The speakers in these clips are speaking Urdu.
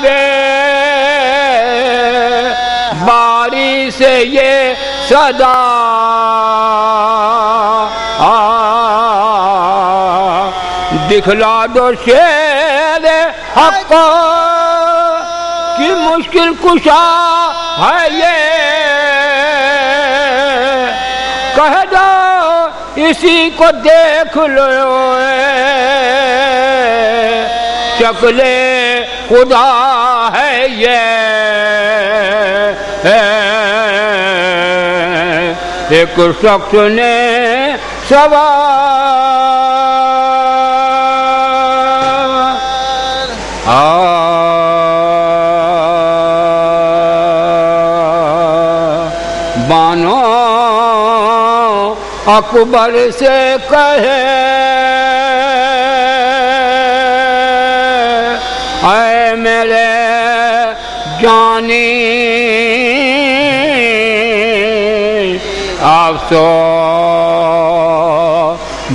گے باری سے یہ صدا دکھلا دو شیر حق کی مشکل کشا ہے یہ کہہ دو اسی کو دیکھ لو شکل خدا ہے یہ ایک شخص نے بانو اکبر سے کہے اے میرے جانی افسوس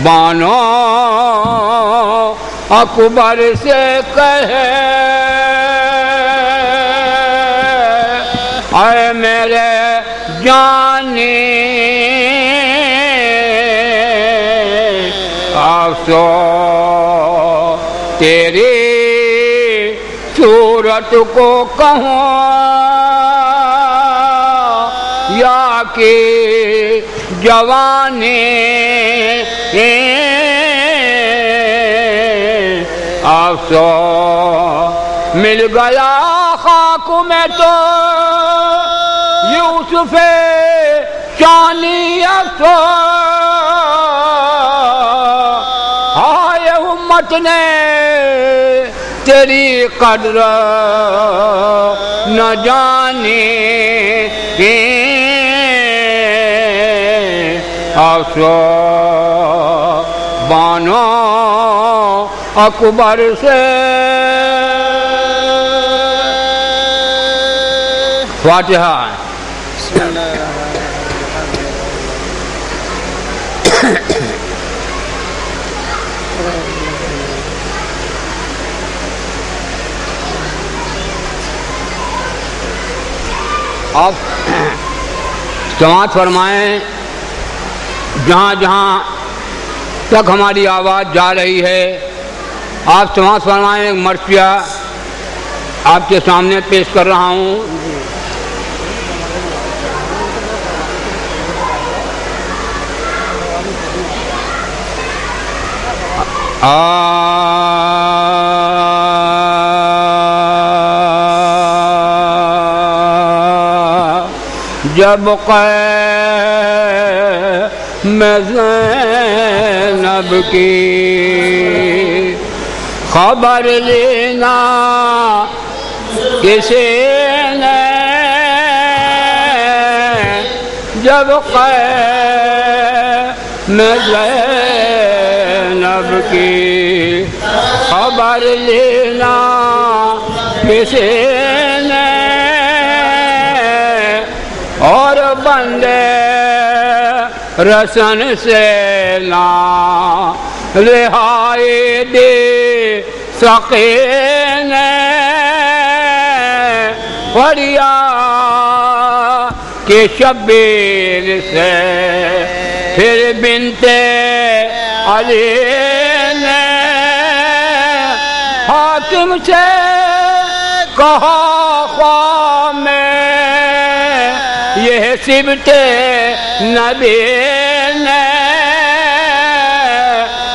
بانو اکبر سے کہے اے میرے جانی افسوس تیری صورت کو کہوں یا کہ جوانی افسوس مل گیا خاک میں تو یوسف شانی افسوس ہائے امت نے تیری قدر نہ جانی افسوس بانو اکبر سے فاتحہ آپ سماعت فرمائیں جہاں جہاں تک ہماری آواز جا رہی ہے آپ سماعت فرمائیں ایک مرثیہ آپ کے سامنے پیش کر رہا ہوں جب میں زینب کی خبر لینا کسی نے جب میں زینب کی خبر لینا کسی نے اور بندے رسن سے نا رہائی دے سقین فریاد کے شبیر سے پھر بنت علی نے حاتم سے کہا خواہ میں یہ سبت نبی نے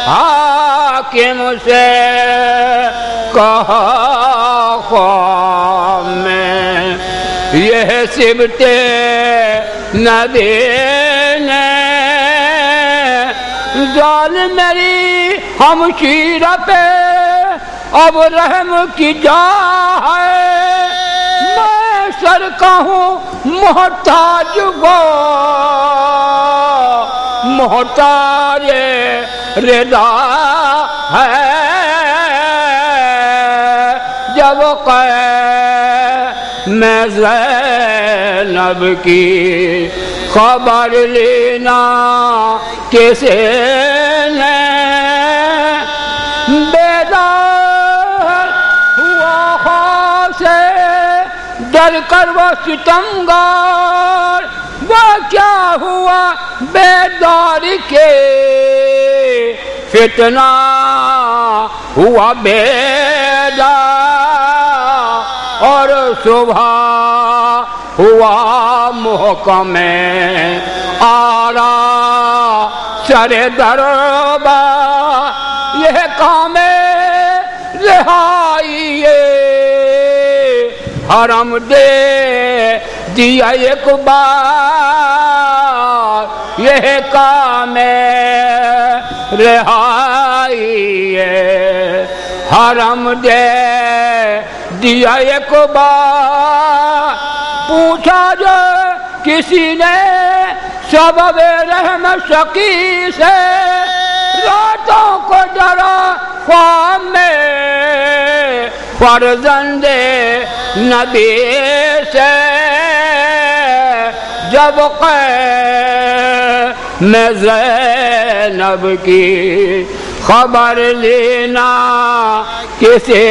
حاکم سے کہا خواہ میں یہ سبت نبی نے ظالم میری ہمشیرہ پہ اب رحم کی جا ہے میں سر کا ہوں محتاج وہ محتاج رضا ہے جب میں زینب کی خبر لینا کسی نے بیدار ہوا ڈر کر وہ ستمگار، وہ کیا ہوا بیدار کے فتنہ ہوا بیدار، اور صبح ہوا محکم آرا سر دربار، یہ کام رہائی حرم دے دیا ایک بار، یہ کام رہائی حرم دے دیا ایک بار۔ پوچھا جو کسی نے سبب رحم شقی سے، راتوں کو ڈرا خواب میں فرزند نبی سے، جب قیم زینب کی خبر لینا کسی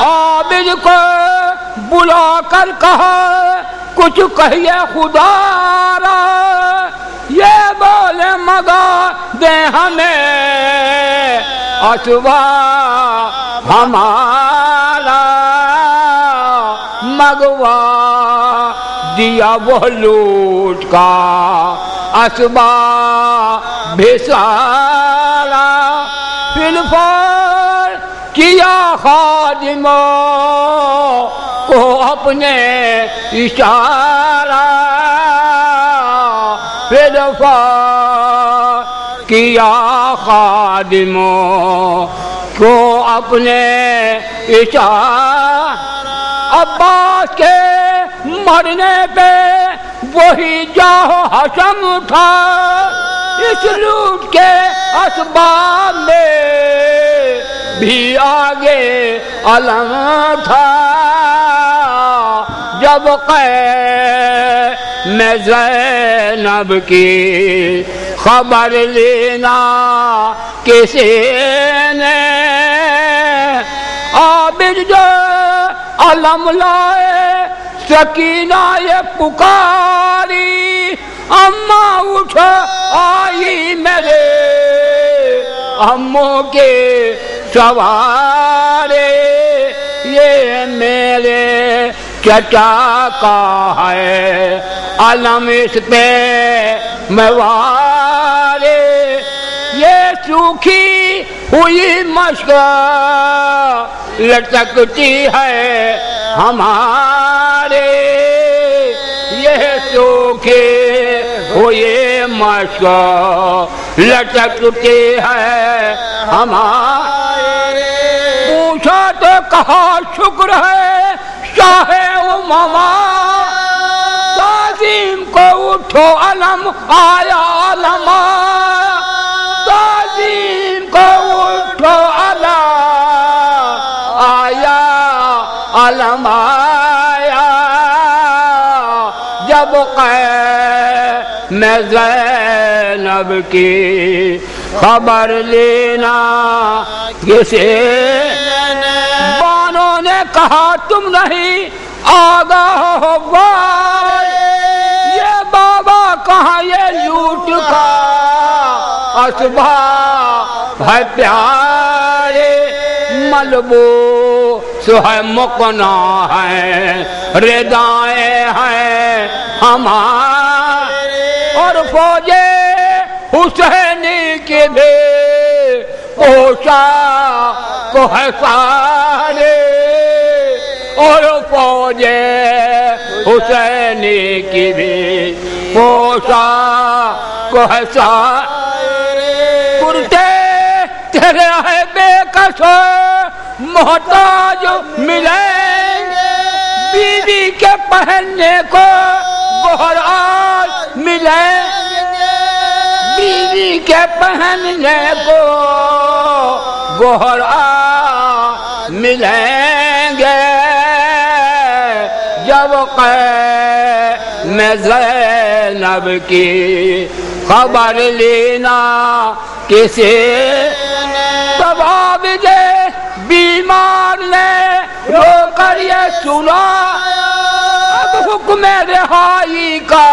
عابد کو بلا کر کہا کچھ کہیے خدا را، یہ بولے مگا دے ہمیں اسوا ہمارا، مگوا دیا وہ لوٹ کا اسبا بھی سارا، پھر فار کیا خادموں کو اپنے اشارہ، پھر فار کیا خادموں کو اپنے اشارہ، عباس کے مرنے پہ وہی جاہ حشم تھا، اس لوٹ کے اسباب میں بھی آگے علم تھا، جب قیم زینب کی خبر لینا کسی نے، عابد جو علم لائے سکینہ یہ پکاری، اماں اٹھ آئی میرے اموں کے سوارے، یہ میرے چچا کا ہے علم اس پہ موارے، یہ سوکھی ہوئی مشک لٹکتی ہے ہمارے، یہ سوکھی ہوئی مشک لٹکتی ہے ہمارے، پوچھا تو کہا شکر ہے شاہ امما، تعظیم کو اٹھو علم آیا علم، تعظیم کو اٹھو علم آیا علم آیا، جب قیم زینب کی خبر لینا کسی بانوں نے کہا تم نہیں آگاہ ہو بھائی، یہ بابا کہاں یہ لوٹ کا اسباب ہے پیارے، ملبوس ہے مقنا ہے ردائیں ہیں ہمارے، اور فوج حسینی کی بھی پوشاک ہے سارے، اور فوج حسینی کی بھی پوشاک ہے سارے، کرتے تیرے ہے بے کس محتاج ملیں گے، بیوی کے پہننے کو گوہر آج ملیں گے، بیوی کے پہننے کو گوہر آج ملیں گے، جب قیم زینب کی خبر لینا کسی تب عابد بیمار نے رو کر یہ سنا اب حکم رہائی کا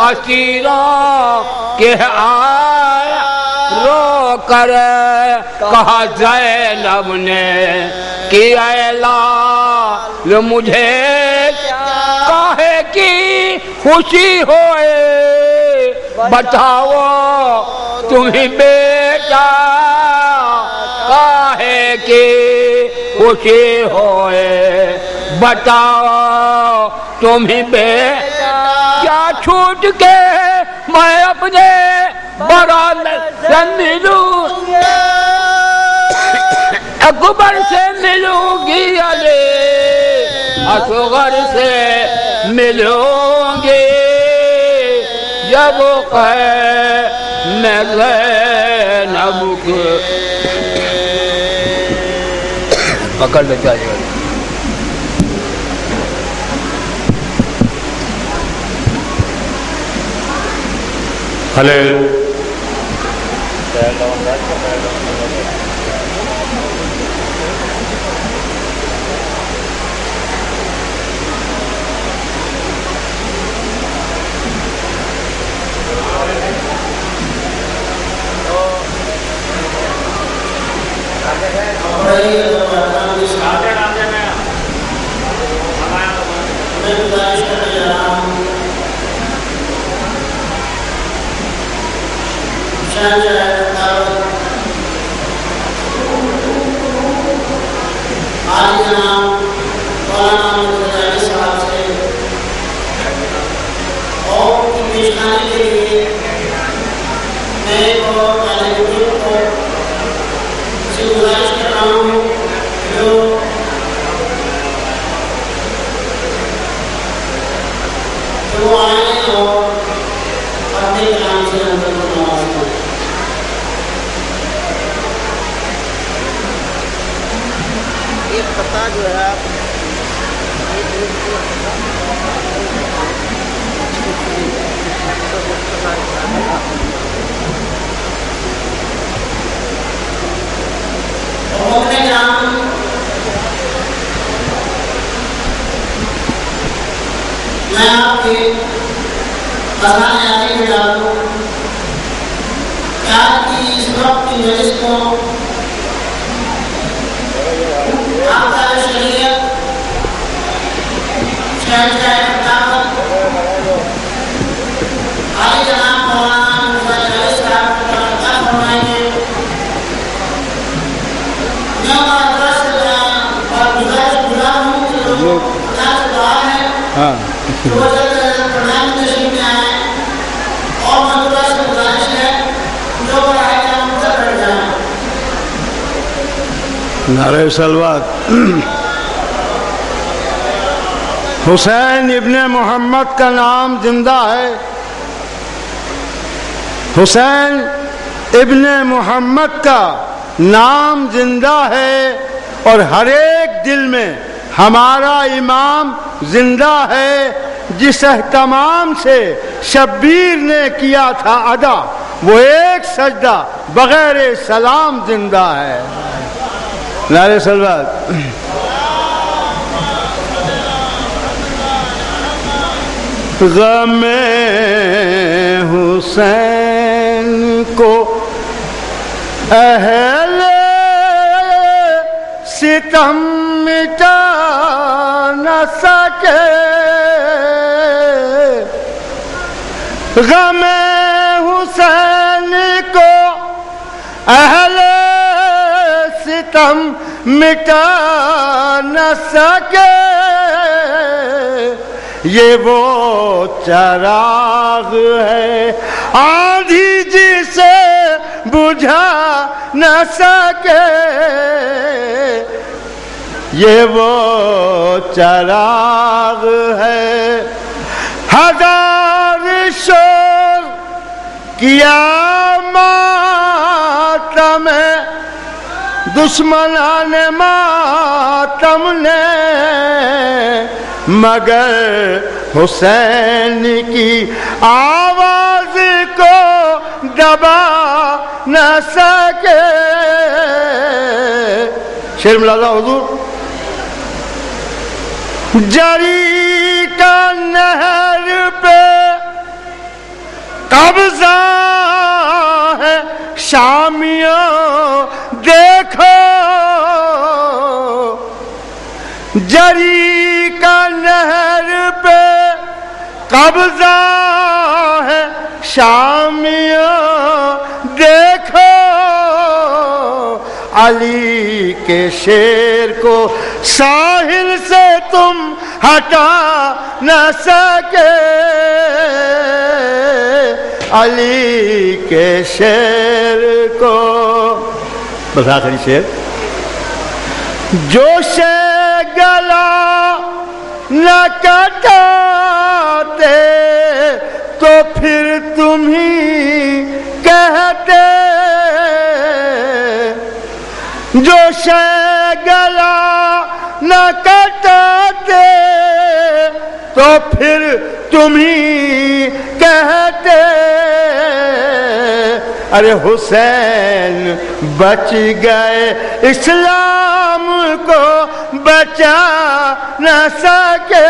اسیروں کے آیا رو کر کہا زینب نے کہ اعلان مجھے کاہے کی خوشی ہوئے بتاؤ تمہیں بیٹا کاہے کی خوشی ہوئے بتاؤ تمہیں بیٹا کیا چھوٹ کے میں اپنے برال سے ملوں اکبر سے ملوں گی علی اصغر سے ملوں گی جب میں زینب کے پکڑ لے چاہیے خلیل میں آپ کے آسان آتی میں ڈالوں آپ کی اس وقت کی مجلس کو آپ کا شریعت شہنشاہ فتاوت عالی جناب مولانا مفتی علی صاحب کو عطا فرمائیں گے میں ہمارا درس اور گزارش ہوں کہ لوگ اللہ سے دعا ہے وہ جلد پردھان تشریف میں آئیں اور مدرسہ سے گزارش ہے جو براہ کرم مدد کر جائیں نعرہ صلوات حسین ابن محمد کا نام زندہ ہے حسین ابن محمد کا نام زندہ ہے اور ہر ایک دل میں ہمارا امام زندہ ہے جس اہتمام سے شبیر نے کیا تھا ادا وہ ایک سجدہ بغیر سلام زندہ ہے نعرہ صلوات غم حسین کو اہل ستم مٹا نہ سکے غم حسین کو اہل ستم مٹا نہ سکے یہ وہ چراغ ہے آندھی جسے بجھا نہ سکے یہ وہ چراغ ہے ہزار شور کیا ماتم دشمنان ماتم نے مگر حسین کی آواز کو دبا نہ سکے شعر ملازہ حضور جری کا نہر پہ قبضہ ہے شامیوں دیکھو، جری کا نہر پہ قبضہ ہے شامیوں دیکھو، علی کے شیر کو ساحل سے تم ہٹا نہ سکے، علی کے شیر کو، بس آخری شیر، جو شے گلا نہ کٹاتے تو پھر تم ہی کہتے، جو شے گلا نہ کٹاتے تو پھر تم ہی کہتے، ارے حسین بچ گئے اسلام کو بچا نہ سکے،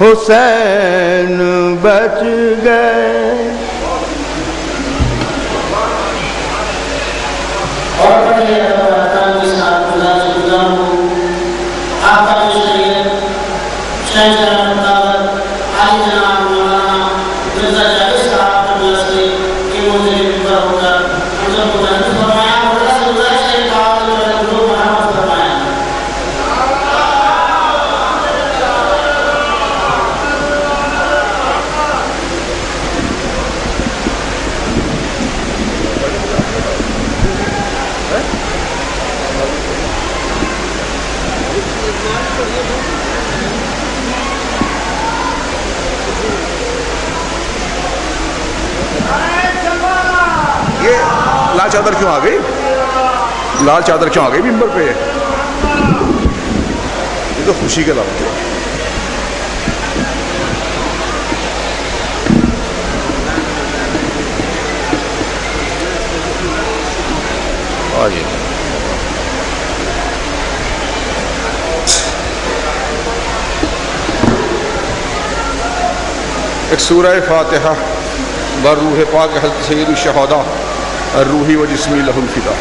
حسین بچ گئے۔ اور بڑے ارکان کے ساتھ خدا سے گزار ہوں، آپ کا شریعت شہنشاہ مطابق عالی جناب مولانا مرزا جاوید صاحب کی وجہ سے کہ وہ میرے ممبر ہو کر ہم سب کو جنت فرمایا، خدا سے گزارش ہے کہ آپ جو ہے لوگ مرحمت فرمائیں۔ یہ لال چادر کیوں آ گئی؟ لال چادر کیوں آ گئی ممبر پہ؟ یہ تو خوشی کے لفظ ہے۔ آئیے ایک سورہ فاتحہ بر روح پاک حضرت سید الشہداء الروحی و جسمی لہ الفدا۔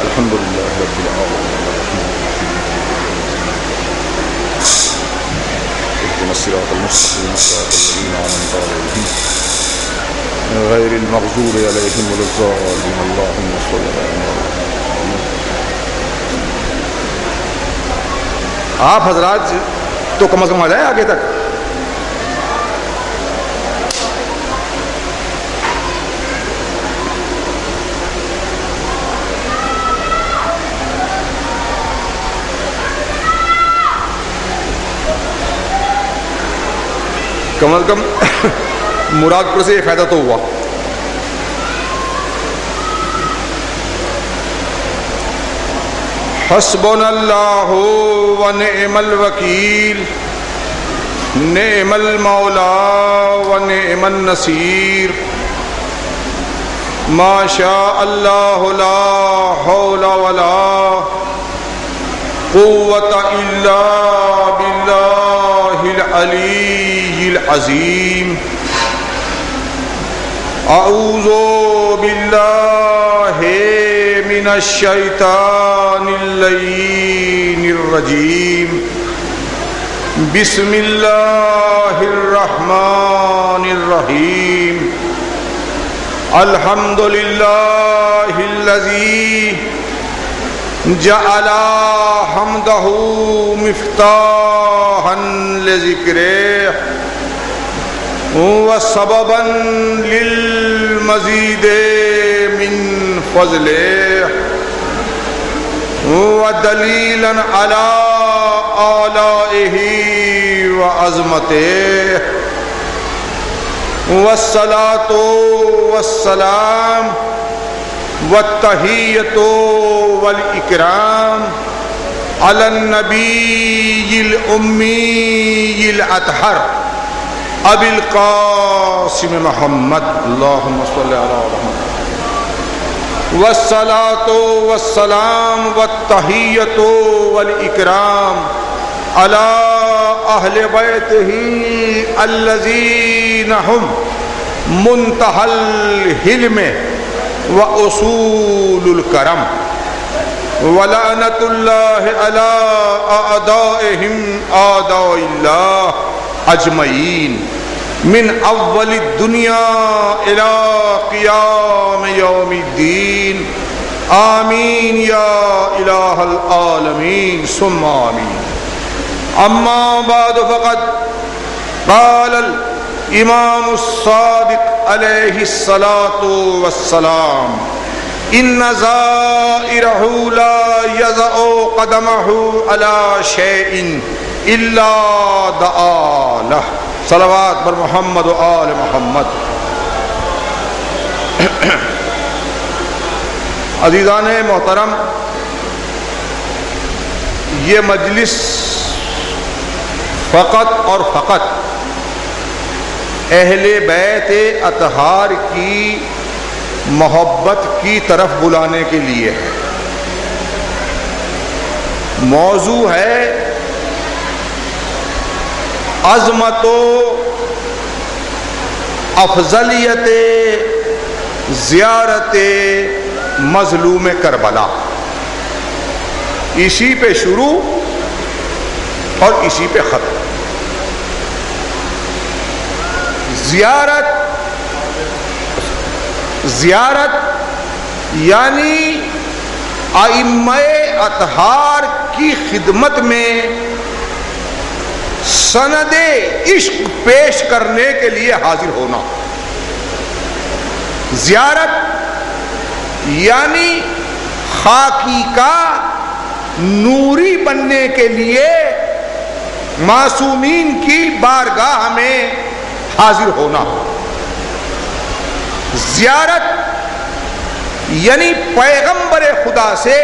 الحمدللہ رب العالمین اهدنا الصراط المستقیم صراط الذین انعمت علیہم غیر المغضوب علیہم ولا الضالین اللہم صل علی محمد۔ آپ حضرات تو کم از کم آ جائیں آگے تک۔ کم از کم مراد پور سے یہ فائدہ تو ہوا۔ حسبنا اللہ و نعم الوکیل نعم المولا و نعم النصیر ما شاء اللہ لا حول ولا قوت الا باللہ العلی العظیم۔ اعوذ باللہ من الشیطان اللعین الرجیم۔ بسم اللہ الرحمن الرحیم۔ الحمد للہ الذی جعل حمدہ مفتاحا لذکرہ وسببا للمزید من فضلہ ودلیلا علی آلائہ وعظمتہ والصلاة والسلام والتحیۃ والاکرام علی النبی الامی الاطہر ابی القاسم محمد۔ اللہم صلی علی محمد۔ والصلاة والسلام والتحیۃ والاکرام علی اہل بیتہ الذین ہم منتہی الحلم واصول الکرم ولعنۃ اللہ علی اعدائہم اعداء اللہ اجمعین من اول الدنیا الى قیام یوم الدین آمین یا الہ العالمین ثم آمین. اما بعد فقد قال الامام الصادق علیہ الصلاۃ والسلام ان زائرہ لا یضع قدمہ علی شیء الا دعا لہ. صلوات بر محمد و آل محمد. عزیزان محترم، یہ مجلس فقط اور فقط اہل بیت اطہار کی محبت کی طرف بلانے کے لیے ہے. موضوع ہے عظمت و افضلیت زیارت مظلوم کربلا. اسی پہ شروع اور اسی پہ ختم. زیارت یعنی ائمہ اطہار کی خدمت میں سند عشق پیش کرنے کے لیے حاضر ہونا. زیارت یعنی خاکی کا نوری بننے کے لیے معصومین کی بارگاہ میں حاضر ہونا. زیارت یعنی پیغمبر خدا سے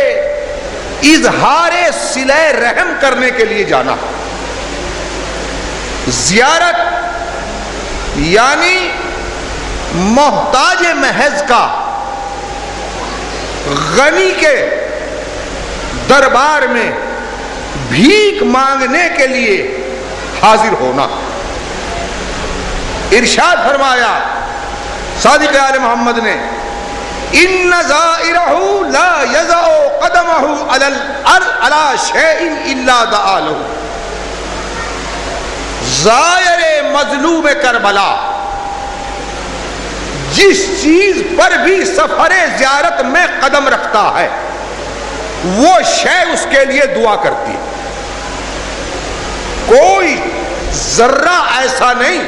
اظہار صلہ رحم کرنے کے لیے جانا. زیارت یعنی محتاج محض کا غنی کے دربار میں بھیک مانگنے کے لیے حاضر ہونا. ارشاد فرمایا صادق آل محمد نے ان زائرہ لا یضع قدمہ علی شیء الا دعا لہ. زائر مظلوم کربلا جس چیز پر بھی سفر زیارت میں قدم رکھتا ہے وہ شے اس کے لیے دعا کرتی ہے. کوئی ذرہ ایسا نہیں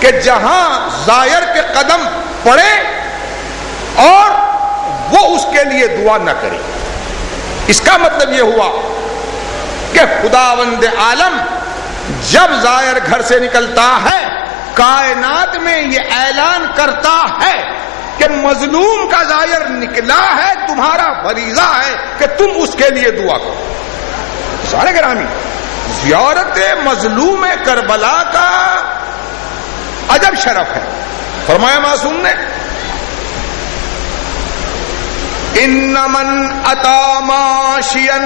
کہ جہاں زائر کے قدم پڑے اور وہ اس کے لیے دعا نہ کرے. اس کا مطلب یہ ہوا کہ خداوند عالم جب زائر گھر سے نکلتا ہے کائنات میں یہ اعلان کرتا ہے کہ مظلوم کا زائر نکلا ہے، تمہارا فریضہ ہے کہ تم اس کے لیے دعا کرو. سارے گرامی، زیارت مظلوم کربلا کا عجب شرف ہے. فرمایا معصوم نے ان من اتا ماشیا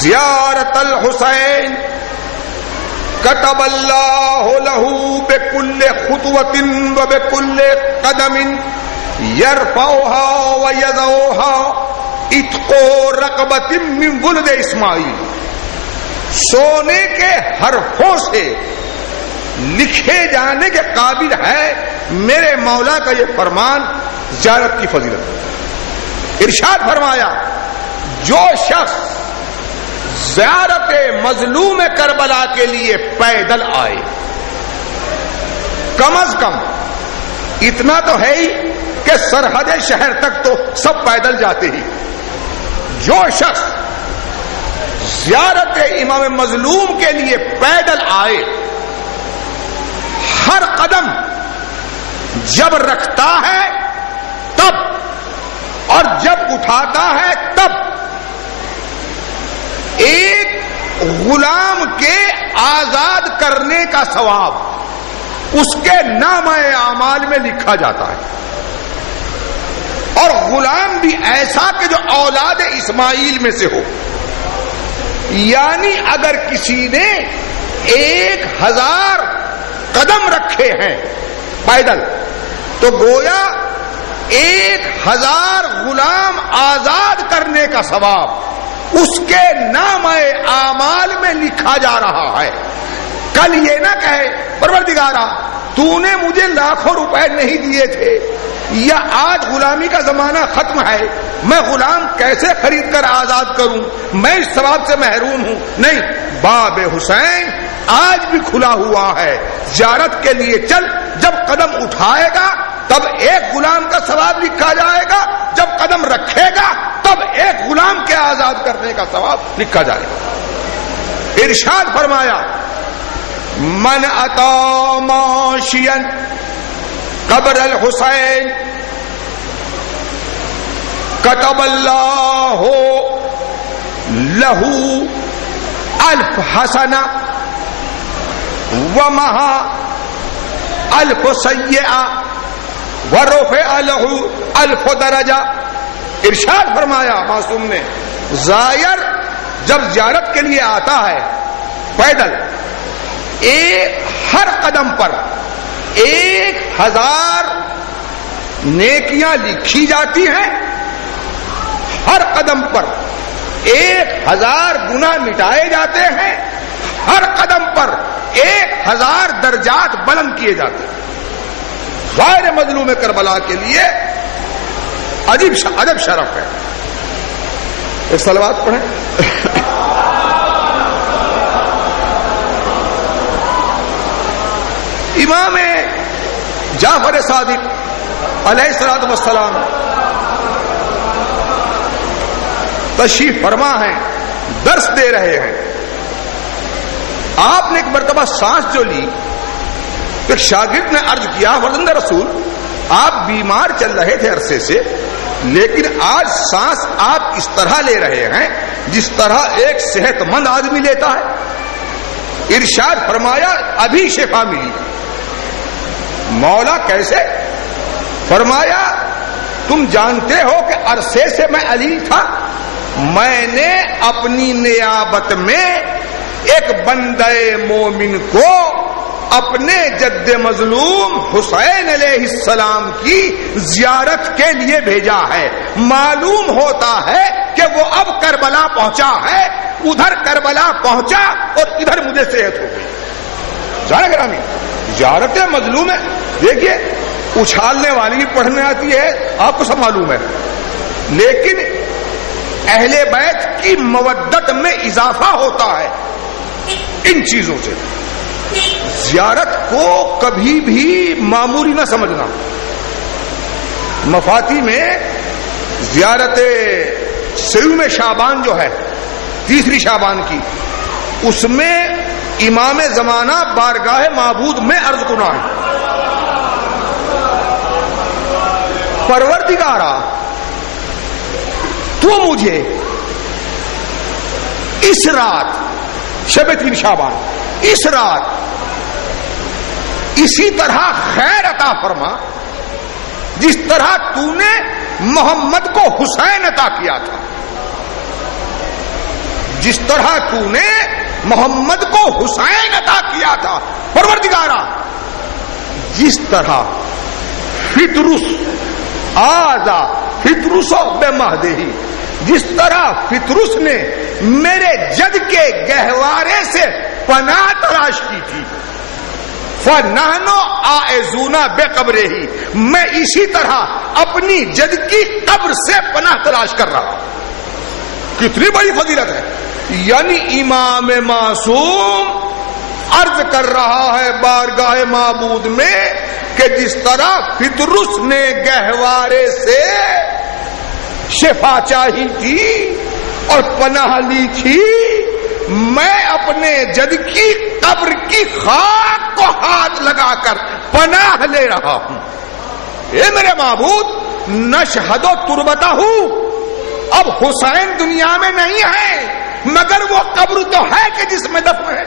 زیارت الحسین كتب الله له بكل خطوة وبكل قدم يرفعها ويضعها عتق رقبة من ولد اسماعیل. سونے کے حرفوں سے لکھے جانے کے قابل ہے میرے مولا کا یہ فرمان زیارت کی فضیلت. ارشاد فرمایا جو شخص زیارت مظلوم کربلا کے لیے پیدل آئے، کم از کم اتنا تو ہے ہی کہ سرحد شہر تک تو سب پیدل جاتے ہی. جو شخص زیارت امام مظلوم کے لیے پیدل آئے، ہر قدم جب رکھتا ہے تب اور جب اٹھاتا ہے تب ایک غلام کے آزاد کرنے کا ثواب اس کے نامہ اعمال میں لکھا جاتا ہے. اور غلام بھی ایسا کہ جو اولاد اسماعیل میں سے ہو، یعنی اگر کسی نے 1000 قدم رکھے ہیں پیدل تو گویا 1000 غلام آزاد کرنے کا ثواب اس کے نامہ اعمال میں لکھا جا رہا ہے۔ کل یہ نہ کہے پروردگارا تو نے مجھے لاکھوں روپے نہیں دیے تھے، یا آج غلامی کا زمانہ ختم ہے، میں غلام کیسے خرید کر آزاد کروں، میں اس ثواب سے محروم ہوں۔ نہیں، باب حسین آج بھی کھلا ہوا ہے، زیارت کے لیے چل، جب قدم اٹھائے گا تب ایک غلام کا ثواب لکھا جائے گا، جب قدم رکھے گا تب ایک غلام کے آزاد کرنے کا ثواب لکھا جائے گا۔ ارشاد فرمایا من اتا ماشیا قبر الحسین کتب اللہ لہو 1000 حسنہ ومحا 1000 سیئہ ورفع لہ 1000 درجہ۔ ارشاد فرمایا معصوم نے، زائر جب زیارت کے لیے آتا ہے پیدل، ہر قدم پر 1000 نیکیاں لکھی جاتی ہیں، ہر قدم پر 1000 گناہ مٹائے جاتے ہیں، ہر قدم پر 1000 درجات بلند کیے جاتے ہیں۔ غیر مظلوم کربلا کے لیے عجب شرف ہے۔ ایک صلوات پڑھیں۔ امام جعفر صادق علیہ الصلوۃ والسلام تشریف فرما ہیں، درس دے رہے ہیں۔ آپ نے ایک مرتبہ سانس جو لی، ایک شاگرد نے عرض کیا فرزند رسول آپ بیمار چل رہے تھے عرصے سے، لیکن آج سانس آپ اس طرح لے رہے ہیں جس طرح ایک صحت مند آدمی لیتا ہے۔ ارشاد فرمایا ابھی شفا ملی۔ مولا کیسے؟ فرمایا تم جانتے ہو کہ عرصے سے میں علیل تھا، میں نے اپنی نیابت میں ایک بندہ مومن کو اپنے جد مظلوم حسین علیہ السلام کی زیارت کے لیے بھیجا ہے۔ معلوم ہوتا ہے کہ وہ اب کربلا پہنچا ہے، ادھر کربلا پہنچا اور ادھر مجھے صحت ہو گئی۔ جانا گرامی زیارت مظلوم ہے، دیکھیے اچھالنے والی بھی پڑھنے آتی ہے، آپ کو سب معلوم ہے، لیکن اہل بیت کی مودت میں اضافہ ہوتا ہے ان چیزوں سے۔ زیارت کو کبھی بھی معمولی نہ سمجھنا۔ مفاتی میں زیارت سیوم شعبان جو ہے 3 شعبان کی، اس میں امام زمانہ بارگاہ معبود میں عرض کنا ہے، پروردگارا تو مجھے اس رات شب 3 شعبان اس رات اسی طرح خیر عطا فرما جس طرح تو نے محمد کو حسین عطا کیا تھا، جس طرح تو نے محمد کو حسین عطا کیا تھا۔ پروردگارا جس طرح فطرس آزا فطرس بے مہدہی، جس طرح فطرس نے میرے جد کے گہوارے سے پناہ تلاش کی تھی، فَنَحْنُ عَائِذُونَ بِقَبْرِهِ، میں اسی طرح اپنی جد کی قبر سے پناہ تلاش کر رہا ہوں۔ کتنی بڑی فضیلت ہے، یعنی امام معصوم عرض کر رہا ہے بارگاہ معبود میں کہ جس طرح فطرس نے گہوارے سے شفا چاہی تھی اور پناہ لی تھی، میں اپنے جد کی قبر کی خاک کو ہاتھ لگا کر پناہ لے رہا ہوں۔ اے میرے معبود نشہد تربتہ، اب حسین دنیا میں نہیں ہے مگر وہ قبر تو ہے کہ جس میں دفن ہے۔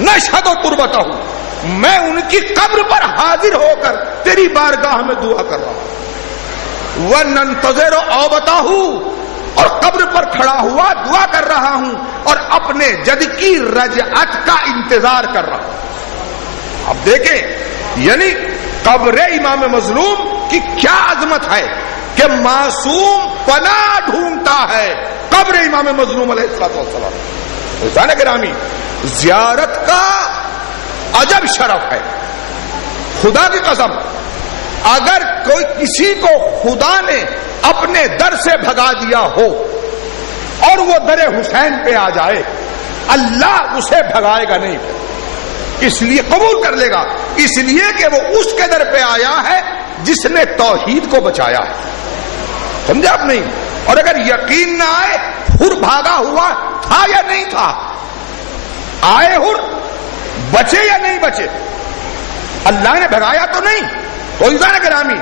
نشہد تربتہ، میں ان کی قبر پر حاضر ہو کر تیری بارگاہ میں دعا کر رہا ہوں۔ وَنَنْتَظِرُ عَوْبَتَهُ، اور قبر پر کھڑا ہوا دعا کر رہا ہوں اور اپنے جد کی رجعت کا انتظار کر رہا ہوں۔ اب دیکھیں یعنی قبر امام مظلوم کی کیا عظمت ہے کہ معصوم پناہ ڈھونڈتا ہے قبر امام مظلوم علیہ السلام۔ دوستان گرامی، زیارت کا عجب شرف ہے، خدا کی قسم اگر کوئی کسی کو خدا نے اپنے در سے بھگا دیا ہو اور وہ در حسین پہ آ جائے، اللہ اسے بھگائے گا نہیں، اس لیے قبول کر لے گا، اس لیے کہ وہ اس کے در پہ آیا ہے جس نے توحید کو بچایا ہے۔ سمجھے آپ نہیں؟ اور اگر یقین نہ آئے ہر بھاگا ہوا تھا یا نہیں تھا، آئے ہر بچے یا نہیں بچے، اللہ نے بھگایا تو نہیں۔ تو انسان گرامی،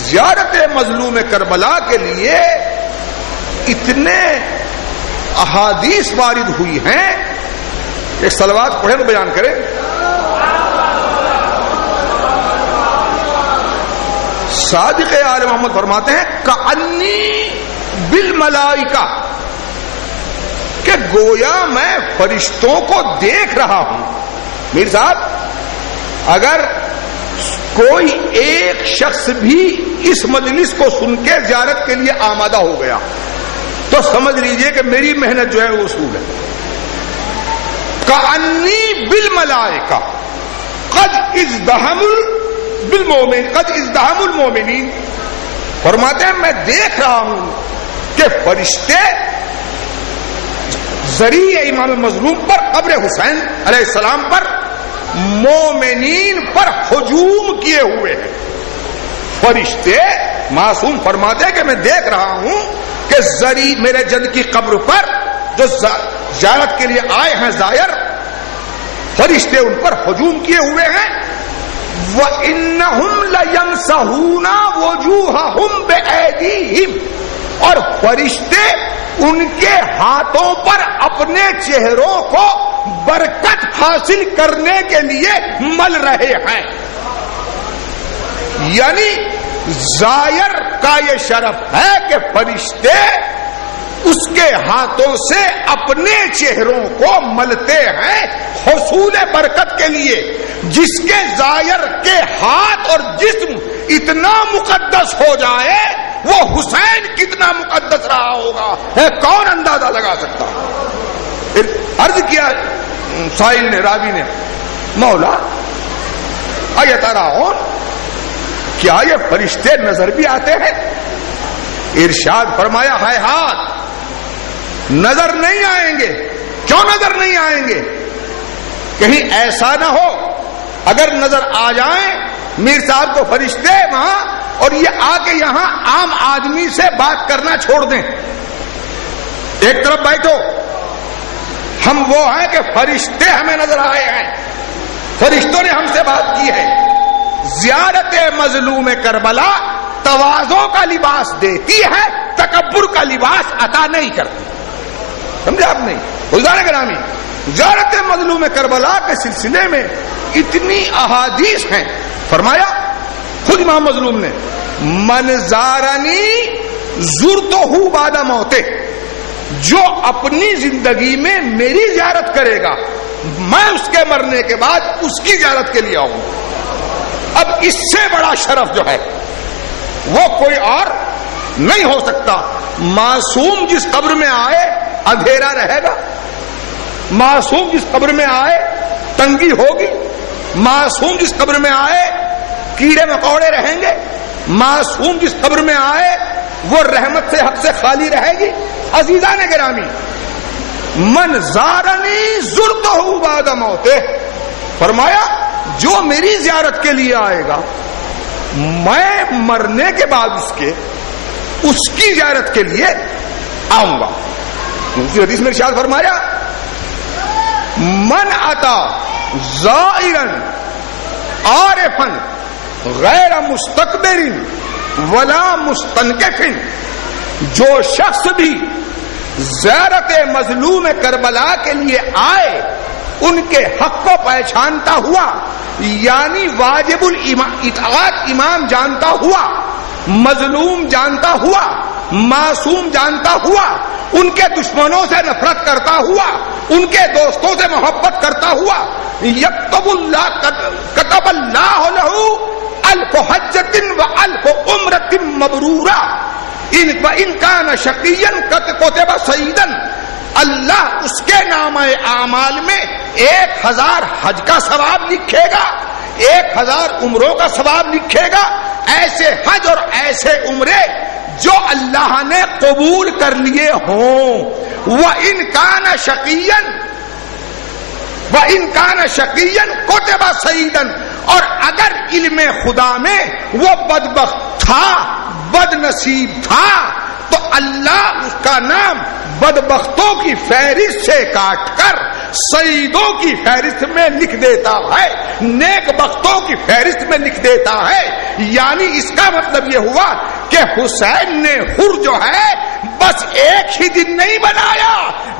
زیارت مظلوم کربلا کے لیے اتنے احادیث وارد ہوئی ہیں، ایک صلوات پڑھیں تو بیان کریں۔ صادق آل محمد فرماتے ہیں کأنی بالملائکہ، کہ گویا میں فرشتوں کو دیکھ رہا ہوں۔ میر صاحب، اگر کوئی ایک شخص بھی اس مجلس کو سن کے زیارت کے لیے آمادہ ہو گیا تو سمجھ لیجئے کہ میری محنت جو ہے وہ وصول ہے۔ کأنی بالملائکہ قد ازدحم المؤمنین، فرماتے ہیں میں دیکھ رہا ہوں کہ فرشتے ذریعہ امام مظلوم پر، قبر حسین علیہ السلام پر، مومنین پر ہجوم کیے ہوئے ہیں۔ فرشتے معصوم فرماتے ہیں کہ میں دیکھ رہا ہوں کہ میرے جد کی قبر پر جو زیارت کے لیے آئے ہیں زائر، فرشتے ان پر ہجوم کیے ہوئے ہیں۔ وَإِنَّهُمْ لَيَمْسَحُونَ وُجُوهَهُمْ بِأَيْدِيهِمْ، اور فرشتے ان کے ہاتھوں پر اپنے چہروں کو برکت حاصل کرنے کے لیے مل رہے ہیں۔ یعنی زائر کا یہ شرف ہے کہ فرشتے اس کے ہاتھوں سے اپنے چہروں کو ملتے ہیں حصول برکت کے لیے۔ جس کے زائر کے ہاتھ اور جسم اتنا مقدس ہو جائے وہ حسین کتنا مقدس رہا ہوگا ہے کون اندازہ لگا سکتا۔ عرض کیا سائل نے، راوی نے، مولا ایتراؤن، کیا یہ فرشتے نظر بھی آتے ہیں؟ ارشاد فرمایا ہے ہاتھ نظر نہیں آئیں گے۔ کیوں نظر نہیں آئیں گے؟ کہیں ایسا نہ ہو اگر نظر آ جائیں میر صاحب کو فرشتے وہاں، اور یہ آ کے یہاں عام آدمی سے بات کرنا چھوڑ دیں، ایک طرف بیٹھو، ہم وہ ہیں کہ فرشتے ہمیں نظر آئے ہیں، فرشتوں نے ہم سے بات کی ہے۔ زیارت مظلوم کربلا تواضع کا لباس دیتی ہے، تکبر کا لباس عطا نہیں کرتی۔ سمجھے آپ نہیں؟ حضرات گرامی، زیارت مظلوم کربلا کے سلسلے میں اتنی احادیث ہیں۔ فرمایا خود امام مظلوم نے، من زارنی زرتہ بعد موتے، جو اپنی زندگی میں میری زیارت کرے گا میں اس کے مرنے کے بعد اس کی زیارت کے لیے آؤں گا۔ اب اس سے بڑا شرف جو ہے وہ کوئی اور نہیں ہو سکتا۔ معصوم جس قبر میں آئے اندھیرا رہے گا، معصوم جس قبر میں آئے تنگی ہوگی، معصوم جس قبر میں آئے کیڑے مکوڑے رہیں گے، معصوم جس قبر میں آئے وہ رحمت سے حق سے خالی رہے گی۔ عزیزان گرامی، من زارنی زرتہ بعد موتے، فرمایا جو میری زیارت کے لیے آئے گا میں مرنے کے بعد اس کی زیارت کے لیے آؤں گا۔ دوسری حدیث میں ارشاد فرمایا من اتا زائرا عارفا غیر مستکبر ولا مستنکف، جو شخص بھی زیارت مظلوم کربلا کے لیے آئے ان کے حق کو پہچانتا ہوا، یعنی واجب الاطاعت امام جانتا ہوا، مظلوم جانتا ہوا، معصوم جانتا ہوا، ان کے دشمنوں سے نفرت کرتا ہوا، ان کے دوستوں سے محبت کرتا ہوا، کتب اللہ لہ الف حجۃ و الف عمرۃ مبرورہ ان کان شقیا کتب سعیدا، اللہ اس کے نامہ اعمال میں 1000 حج کا ثواب لکھے گا، 1000 عمروں کا ثواب لکھے گا، ایسے حج اور ایسے عمرے جو اللہ نے قبول کر لیے ہوں۔ وَإِن كَانَ شَقِيًّا كُتِبَ سَعِيدًا، اور اگر علم خدا میں وہ بدبخت تھا، بد نصیب تھا، تو اللہ اس کا نام بدبختوں کی فہرست سے کاٹ کر سعیدوں کی فہرست میں لکھ دیتا ہے، نیک بختوں کی فہرست میں لکھ دیتا ہے۔ یعنی اس کا مطلب یہ ہوا کہ حسین نے حر جو ہے بس ایک ہی دن نہیں بنایا،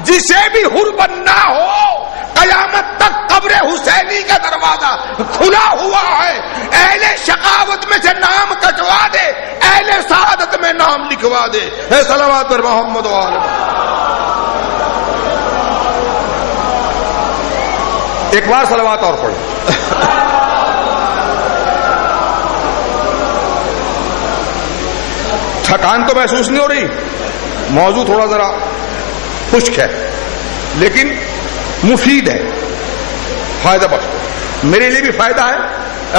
جسے بھی حر بننا ہو قیامت تک قبر حسینی کا دروازہ کھلا ہوا ہے، اہل شقاوت میں سے نام کٹوا دے، اہل سعادت میں نام لکھوا دے۔ صلوات پر محمد و آل ایک بار صلوات اور پڑھیں۔ تھکان تو محسوس نہیں ہو رہی، موضوع تھوڑا ذرا خشک ہے لیکن مفید ہے، فائدہ بخش، میرے لیے بھی فائدہ ہے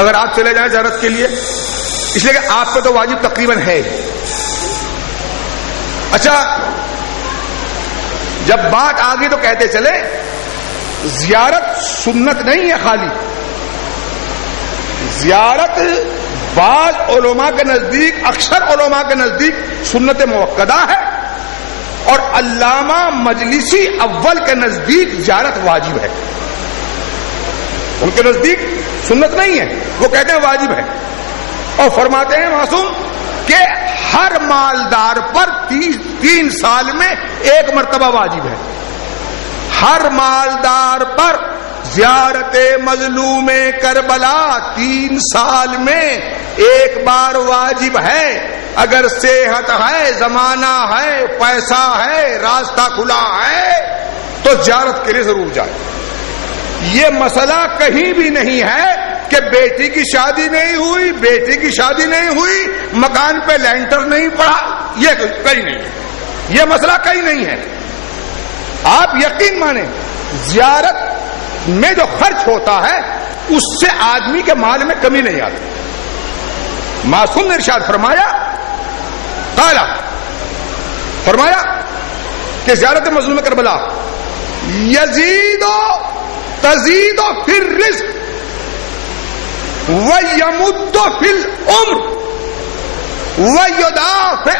اگر آپ چلے جائیں زیارت کے لیے، اس لیے کہ آپ پہ تو واجب تقریباً ہے۔ اچھا، جب بات آگے تو کہتے چلے زیارت سنت نہیں ہے، خالی زیارت بعض علماء کے نزدیک، اکثر علماء کے نزدیک سنت موقدہ ہے، اور علامہ مجلسی اول کے نزدیک زیارت واجب ہے۔ ان کے نزدیک سنت نہیں ہے، وہ کہتے ہیں واجب ہے، اور فرماتے ہیں معصوم کہ ہر مالدار پر 3 سال میں 1 مرتبہ واجب ہے، ہر مالدار پر زیارت مظلوم کربلا 3 سال میں 1 بار واجب ہے۔ اگر صحت ہے، زمانہ ہے، پیسہ ہے، راستہ کھلا ہے تو زیارت کے لیے ضرور جائے۔ یہ مسئلہ کہیں بھی نہیں ہے کہ بیٹی کی شادی نہیں ہوئی، بیٹی کی شادی نہیں ہوئی، مکان پہ لینٹر نہیں پڑا، یہ کہیں نہیں ہے، یہ مسئلہ کہیں نہیں ہے۔ آپ یقین مانیں زیارت میں جو خرچ ہوتا ہے اس سے آدمی کے مال میں کمی نہیں آتی۔ معصوم نے ارشاد فرمایا، قالا فرمایا کہ زیارت مظلوم کربلا یزید تزید فی الرزق ویمد فی العمر ویدافع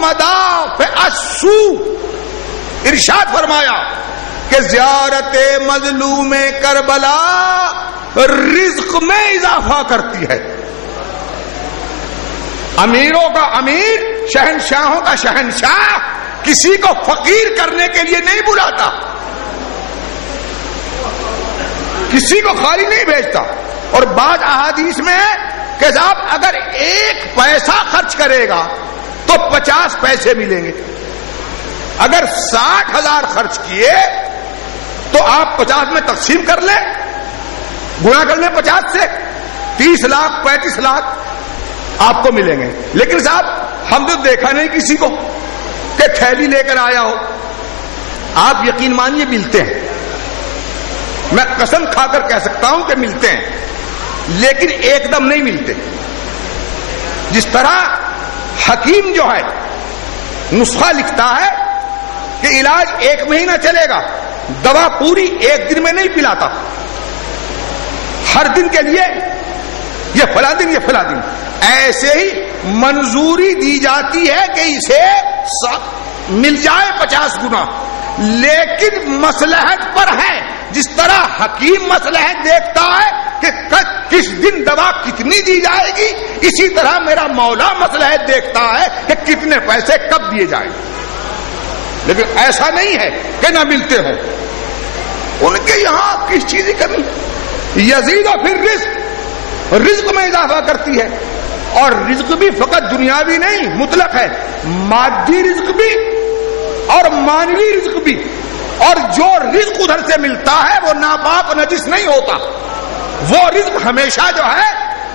مدافع السوء۔ ارشاد فرمایا کہ زیارت مظلوم کربلا رزق میں اضافہ کرتی ہے، امیروں کا امیر، شہنشاہوں کا شہنشاہ کسی کو فقیر کرنے کے لیے نہیں بلاتا، کسی کو خالی نہیں بھیجتا۔ اور بعض احادیث میں ہے کہ صاحب اگر 1 پیسہ خرچ کرے گا تو 50 پیسے ملیں گے، اگر 60,000 خرچ کیے تو آپ 50 میں تقسیم کر لیں، گنا کر لیں 50 سے، 30 لاکھ 35 لاکھ آپ کو ملیں گے۔ لیکن صاحب ہم تو دیکھا نہیں کسی کو کہ تھیلی لے کر آیا ہو۔ آپ یقین مانیے ملتے ہیں، میں قسم کھا کر کہہ سکتا ہوں کہ ملتے ہیں، لیکن ایک دم نہیں ملتے۔ جس طرح حکیم جو ہے نسخہ لکھتا ہے کہ علاج 1 مہینہ چلے گا، دوا پوری 1 دن میں نہیں پلاتا، ہر دن کے لیے یہ فلاں دن، یہ فلاں دن، ایسے ہی منظوری دی جاتی ہے کہ اسے مل جائے 50 گنا، لیکن مصلحت پر ہے۔ جس طرح حکیم مصلحت دیکھتا ہے کہ کس دن دوا کتنی دی جائے گی، اسی طرح میرا مولا مصلحت دیکھتا ہے کہ کتنے پیسے کب دیے جائیں گے۔ لیکن ایسا نہیں ہے کہ نہ ملتے ہوں، ان کے یہاں کس چیز کی کمی؟ یزید و پھر رزق میں اضافہ کرتی ہے۔ اور رزق بھی فقط دنیاوی نہیں مطلق ہے، مادی رزق بھی اور مانوی رزق بھی، اور جو رزق ادھر سے ملتا ہے وہ ناپاک نجس نہیں ہوتا، وہ رزق ہمیشہ جو ہے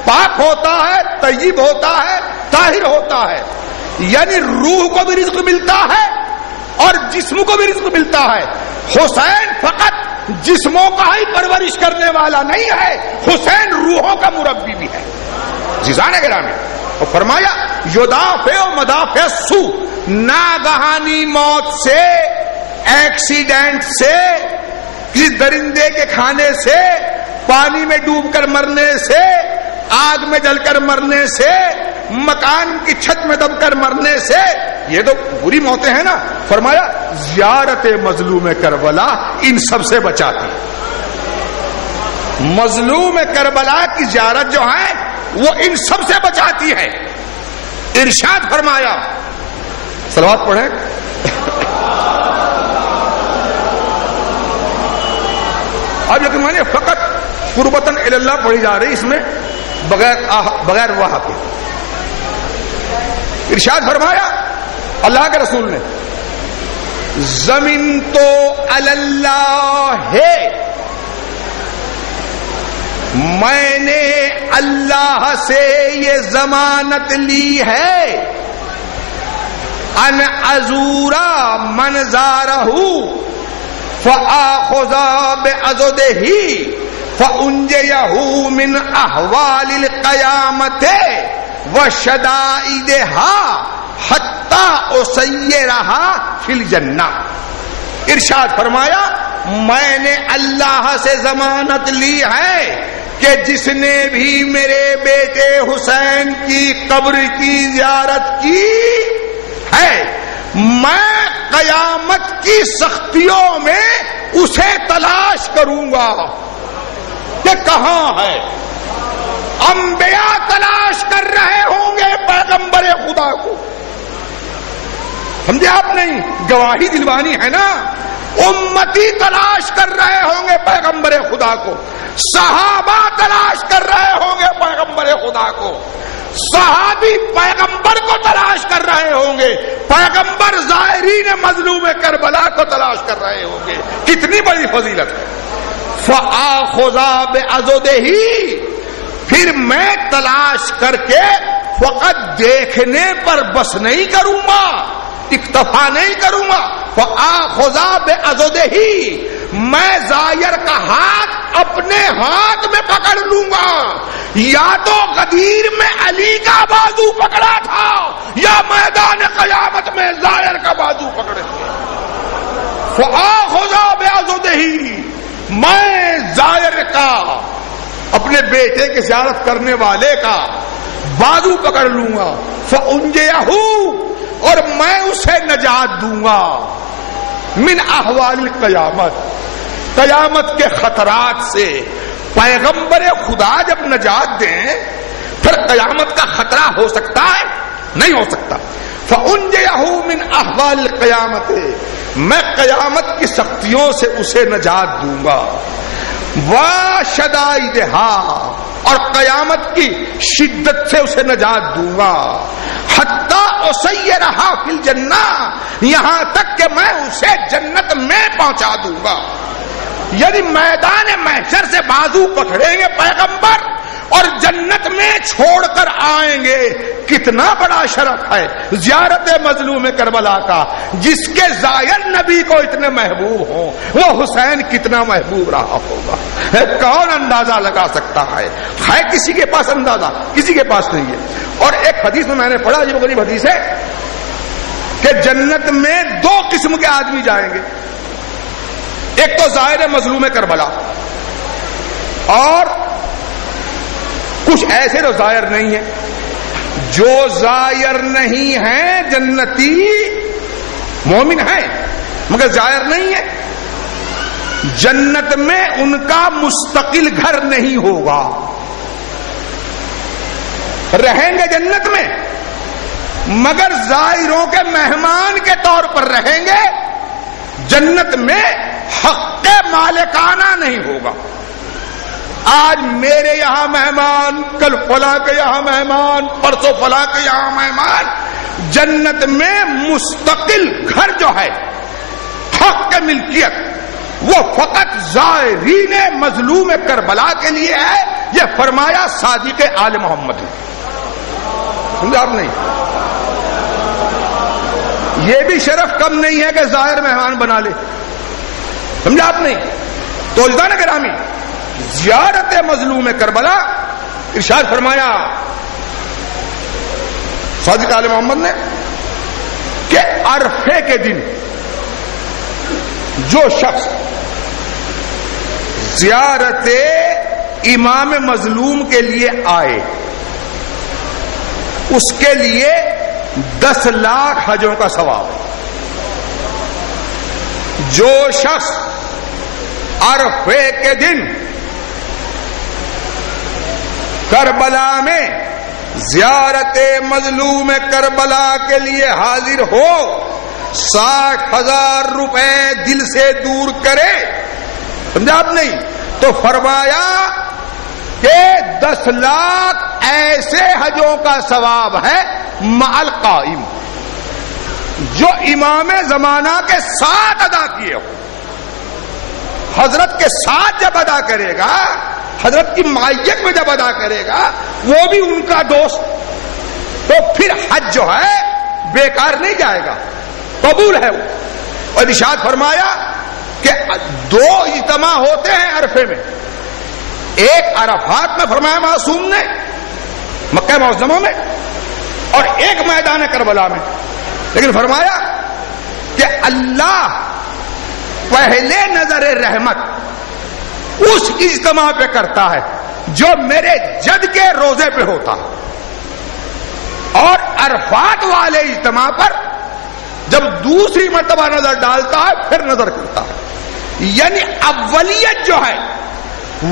پاک ہوتا ہے، طیب ہوتا ہے، طاہر ہوتا ہے، یعنی روح کو بھی رزق ملتا ہے اور جسم کو بھی رزق ملتا ہے۔ حسین فقط جسموں کا ہی پرورش کرنے والا نہیں ہے، حسین روحوں کا مربی بھی ہے۔ عزیزان گرامی، اور فرمایا یدافع و مدافع سو، ناگہانی موت سے، ایکسیڈنٹ سے، کسی درندے کے کھانے سے، پانی میں ڈوب کر مرنے سے، آگ میں جل کر مرنے سے، مکان کی چھت میں دب کر مرنے سے، یہ تو بری موتیں ہیں نا۔ فرمایا زیارت مظلوم کربلا ان سب سے بچاتی، مظلوم کربلا کی زیارت جو ہے وہ ان سب سے بچاتی ہے۔ ارشاد فرمایا، صلوات پڑھیں، اب یقین مانیے فقط قربتاً الی اللہ پڑھی جا رہی، اس میں بغیر واہ کے۔ ارشاد فرمایا اللہ کے رسول نے، زمین تو اللہ ہے، میں نے اللہ سے یہ ضمانت لی ہے، ان ازورا من زارہ فآخذ بعضدہ فانجیہ من احوال القیامت وشدائدہا حتی اسیرہا فی الجنہ۔ ارشاد فرمایا میں نے اللہ سے ضمانت لی ہے کہ جس نے بھی میرے بیٹے حسین کی قبر کی زیارت کی ہے، میں قیامت کی سختیوں میں اسے تلاش کروں گا کہ کہاں ہے۔ انبیاء تلاش کر رہے ہوں گے پیغمبر خدا کو، سمجھے آپ؟ نہیں، گواہی دلوانی ہے نا۔ امتی تلاش کر رہے ہوں گے پیغمبر خدا کو، صحابہ تلاش کر رہے ہوں گے پیغمبر خدا کو، صحابی پیغمبر کو تلاش کر رہے ہوں گے، پیغمبر زائرین مظلوم کربلا کو تلاش کر رہے ہوں گے۔ کتنی بڑی فضیلت ہے۔ فآخذ بعضدہ، پھر میں تلاش کر کے فقط دیکھنے پر بس نہیں کروں گا، اکتفا نہیں کروں گا۔ فآخذ بعضدہ، میں زائر کا ہاتھ اپنے ہاتھ میں پکڑ لوں گا، یا تو غدیر میں علی کا بازو پکڑا تھا یا میدان قیامت میں زائر کا بازو پکڑے تھے۔ فآخذ بعضدہ، میں زائر کا، اپنے بیٹے کی زیارت کرنے والے کا بازو پکڑ لوں گا، فانجیہ، اور میں اسے نجات دوں گا، من احوال القیامت، قیامت کے خطرات سے۔ پیغمبر خدا جب نجات دیں پھر قیامت کا خطرہ ہو سکتا ہے؟ نہیں ہو سکتا۔ فانجیہ من احوال القیامت، میں قیامت کی سختیوں سے اسے نجات دوں گا، وشدائدہا، اور قیامت کی شدت سے اسے نجات دوں گا، حتی اسیرہا فی الجنہ، یہاں تک کہ میں اسے جنت میں پہنچا دوں گا۔ یعنی میدان محشر سے بازو پکڑیں گے پیغمبر اور جنت میں چھوڑ کر آئیں گے۔ کتنا بڑا شرف ہے زیارت مظلوم کربلا کا، جس کے زائر نبی کو اتنے محبوب ہوں، وہ حسین کتنا محبوب رہا ہوگا، کون اندازہ لگا سکتا ہے؟ کسی کے پاس اندازہ؟ کسی کے پاس نہیں ہے۔ اور ایک حدیث میں نے پڑھا، یہ غریب حدیث ہے، کہ جنت میں دو قسم کے آدمی جائیں گے، ایک تو زائر مظلوم کربلا، اور کچھ ایسے تو زائر نہیں ہیں۔ جو زائر نہیں ہیں جنتی مومن ہیں مگر زائر نہیں ہے، جنت میں ان کا مستقل گھر نہیں ہوگا، رہیں گے جنت میں مگر زائروں کے مہمان کے طور پر رہیں گے، جنت میں حق مالکانہ نہیں ہوگا۔ آج میرے یہاں مہمان، کل فلاں کے یہاں مہمان، پرسوں فلاں کے یہاں مہمان. جنت میں مستقل گھر جو ہے حق کی ملکیت وہ فقط زائرین مظلوم کربلا کے لیے ہے. یہ فرمایا صادق آل محمد نے. سمجھا آپ نہیں؟ یہ بھی شرف کم نہیں ہے کہ ظاہر مہمان بنا لے. سمجھا آپ نہیں؟ تو عزیزان گرامی، زیارت مظلوم کربلا ارشاد فرمایا صادق آل محمد نے کہ عرفے کے دن جو شخص زیارت امام مظلوم کے لیے آئے اس کے لیے 10 لاکھ حجوں کا ثواب. جو شخص عرفے کے دن کربلا میں زیارت مظلوم کربلا کے لیے حاضر ہو 60,000 روپے دل سے دور کرے. سمجھا آپ نہیں؟ تو فرمایا کہ 10 لاکھ ایسے حجوں کا ثواب ہے مع القائم جو امام زمانہ کے ساتھ ادا کیے ہو. حضرت کے ساتھ جب ادا کرے گا، حضرت کی معیت میں جب ادا کرے گا، وہ بھی ان کا دوست، تو پھر حج جو ہے بیکار نہیں جائے گا، قبول ہے وہ. اور ارشاد فرمایا کہ 2 اجتماع ہوتے ہیں عرفے میں. ایک عرفات میں فرمایا معصوم نے مکہ معظمہ میں، اور ایک میدان کربلا میں. لیکن فرمایا کہ اللہ پہلے نظر رحمت اس اجتماع پہ کرتا ہے جو میرے جد کے روزے پہ ہوتا ہے، اور عرفات والے اجتماع پر جب دوسری مرتبہ نظر ڈالتا ہے پھر نظر کرتا ہے. یعنی اولیت جو ہے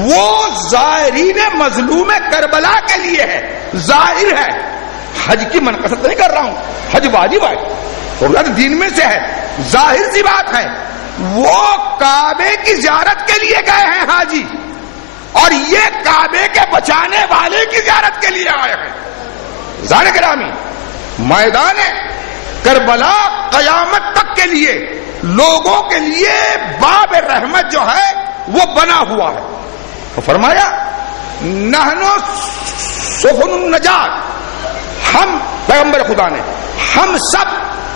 وہ زائرین مظلوم کربلا کے لیے ہے. ظاہر ہے، حج کی منقصد نہیں کر رہا ہوں، حج واجب ہے، اور دین میں سے ہے، ظاہر سی بات ہے. وہ کعبے کی زیارت کے لیے گئے ہیں حاجی، اور یہ کعبے کے بچانے والے کی زیارت کے لیے آئے ہیں. ذرا گرامی، میدان کربلا قیامت تک کے لیے لوگوں کے لیے باب رحمت جو ہے وہ بنا ہوا ہے. تو فرمایا نحنو سفن النجات، ہم پیغمبر خدا نے ہم سب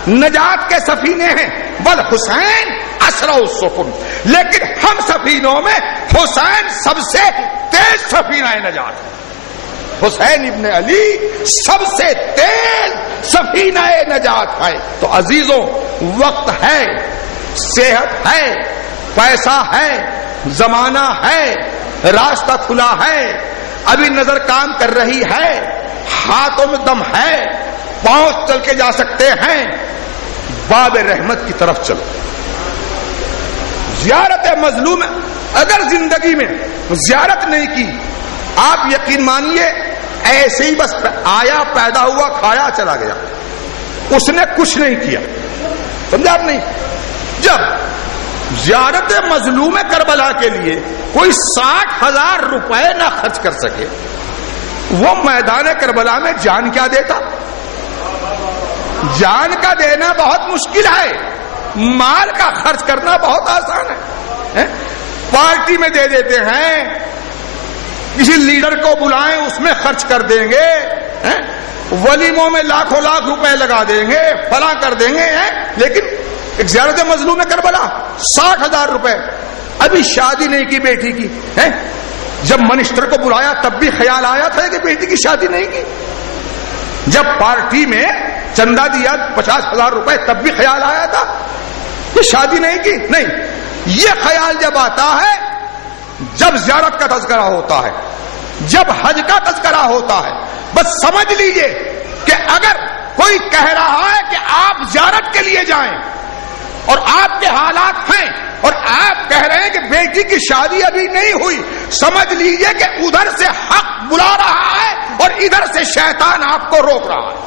نجات کے سفینے ہیں. بل حسین اسرع السفن، لیکن ہم سفینوں میں حسین سب سے تیز سفینہ نجات ہے. حسین ابن علی سب سے تیز سفینہ نجات ہے. تو عزیزوں، وقت ہے، صحت ہے، پیسہ ہے، زمانہ ہے، راستہ کھلا ہے، ابھی نظر کام کر رہی ہے، ہاتھوں میں دم ہے، پاؤں چل کے جا سکتے ہیں. باب رحمت کی طرف چلو. زیارت مظلوم اگر زندگی میں زیارت نہیں کی، آپ یقین مانیے ایسے ہی بس آیا، پیدا ہوا، کھایا، چلا گیا، اس نے کچھ نہیں کیا. سمجھا آپ نہیں؟ جب زیارت مظلوم کربلا کے لیے کوئی 60,000 روپے نہ خرچ کر سکے، وہ میدان کربلا میں جان کیا دیتا؟ جان کا دینا بہت مشکل ہے، مال کا خرچ کرنا بہت آسان ہے. پارٹی میں دے دیتے ہیں، کسی لیڈر کو بلائیں اس میں خرچ کر دیں گے، ولیموں میں لاکھوں لاکھ روپے لگا دیں گے، فلاں کر دیں گے. لیکن ایک زیارت مظلوم کربلا 60,000 روپے. ابھی شادی نہیں کی بیٹی کی، جب منسٹر کو بلایا تب بھی خیال آیا تھا کہ بیٹی کی شادی نہیں کی. جب پارٹی میں چندہ دیا 50,000 روپے تب بھی خیال آیا تھا کہ شادی نہیں کی. نہیں، یہ خیال جب آتا ہے جب زیارت کا تذکرہ ہوتا ہے، جب حج کا تذکرہ ہوتا ہے. بس سمجھ لیجئے کہ اگر کوئی کہہ رہا ہے کہ آپ زیارت کے لیے جائیں اور آپ کے حالات ہیں اور آپ کہہ رہے ہیں کہ بیٹی کی شادی ابھی نہیں ہوئی، سمجھ لیجئے کہ ادھر سے حق بلا رہا ہے اور ادھر سے شیطان آپ کو روک رہا ہے.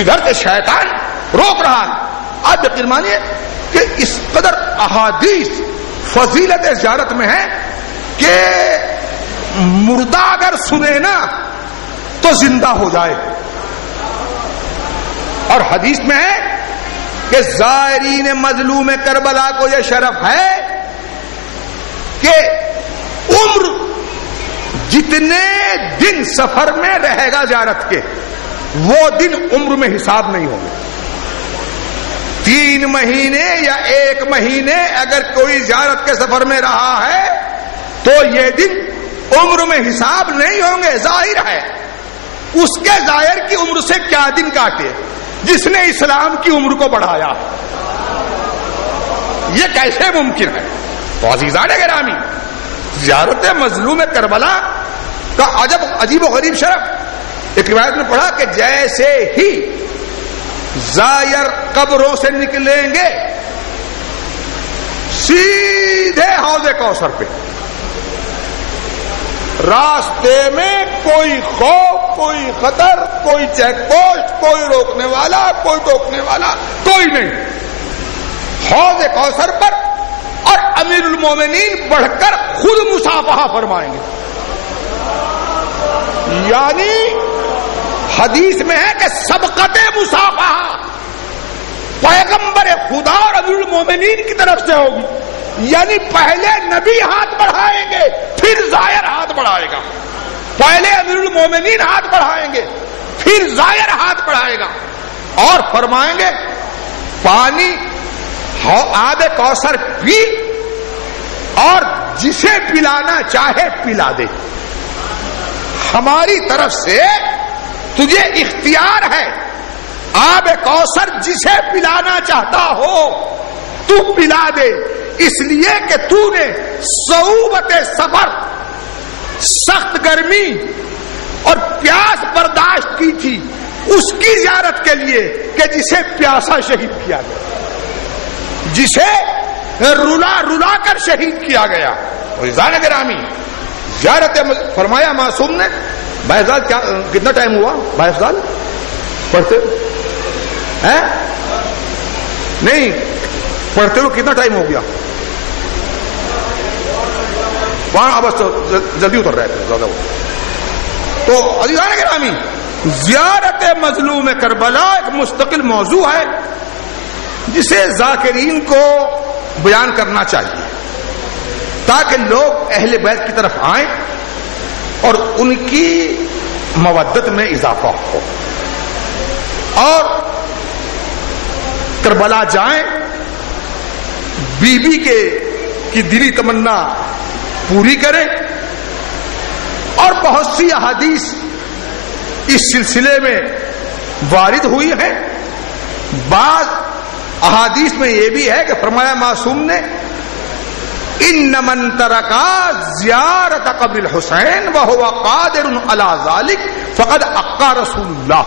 ادھر سے شیطان روک رہا ہے. آپ یقین مانیے کہ اس قدر احادیث فضیلت زیارت میں ہے کہ مردہ اگر سنے نا تو زندہ ہو جائے. اور حدیث میں ہے کہ زائرین مظلوم کربلا کو یہ شرف ہے کہ عمر جتنے دن سفر میں رہے گا زیارت کے وہ دن عمر میں حساب نہیں ہوں گے. 3 مہینے یا 1 مہینے اگر کوئی زیارت کے سفر میں رہا ہے تو یہ دن عمر میں حساب نہیں ہوں گے. ظاہر ہے اس کے ظاہر کی عمر سے کیا دن کاٹے جس نے اسلام کی عمر کو بڑھایا. یہ کیسے ممکن ہے؟ تو عزیزان گرامی، زیارت مظلوم کربلا کا عجیب و غریب شرف. ایک روایت میں پڑھا کہ جیسے ہی زائر قبروں سے نکلیں گے سیدھے حوض کوثر پہ، راستے میں کوئی خوف، کوئی خطر، کوئی چیک پوسٹ، کوئی روکنے والا، کوئی ٹوکنے والا کوئی نہیں. حوض کوثر پر اور امیر المومنین بڑھ کر خود مصافحہ فرمائیں گے. یعنی حدیث میں ہے کہ سبقت مصافحہ پیغمبر خدا اور امیر المومنین کی طرف سے ہوگی. یعنی پہلے نبی ہاتھ بڑھائیں گے پھر زائر ہاتھ بڑھائے گا، پہلے امیر المومنین ہاتھ بڑھائیں گے پھر زائر ہاتھ بڑھائے گا اور فرمائیں گے پانی آب کوثر پی اور جسے پلانا چاہے پلا دے. ہماری طرف سے تجھے اختیار ہے، آب کوثر جسے پلانا چاہتا ہو تو پلا دے، اس لیے کہ تو نے صعوبت سفر، سخت گرمی اور پیاس برداشت کی تھی اس کی زیارت کے لیے کہ جسے پیاسا شہید کیا گیا، جسے رلا رلا کر شہید کیا گیا. عزیزان گرامی، زیارت فرمایا معصوم نے 22 سال. کتنا ٹائم ہوا 22 سال پڑھتے ہیں؟ نہیں پڑھتے ہوئے کتنا ٹائم ہو گیا؟ وہاں بس جلدی اتر رہے تھے زیادہ. تو عزیزان گرامی، زیارت مظلوم کربلا ایک مستقل موضوع ہے جسے ذاکرین کو بیان کرنا چاہیے تاکہ لوگ اہل بیت کی طرف آئیں اور ان کی مودت میں اضافہ ہو اور کربلا جائیں، بی بی کی دلی تمنا پوری کریں. اور بہت سی احادیث اس سلسلے میں وارد ہوئی ہیں. بعض احادیث میں یہ بھی ہے کہ فرمایا معصوم نے ان من ترکا زیارت قبر الحسین وهو قادر علی ذلک فقد اقا رسول اللہ.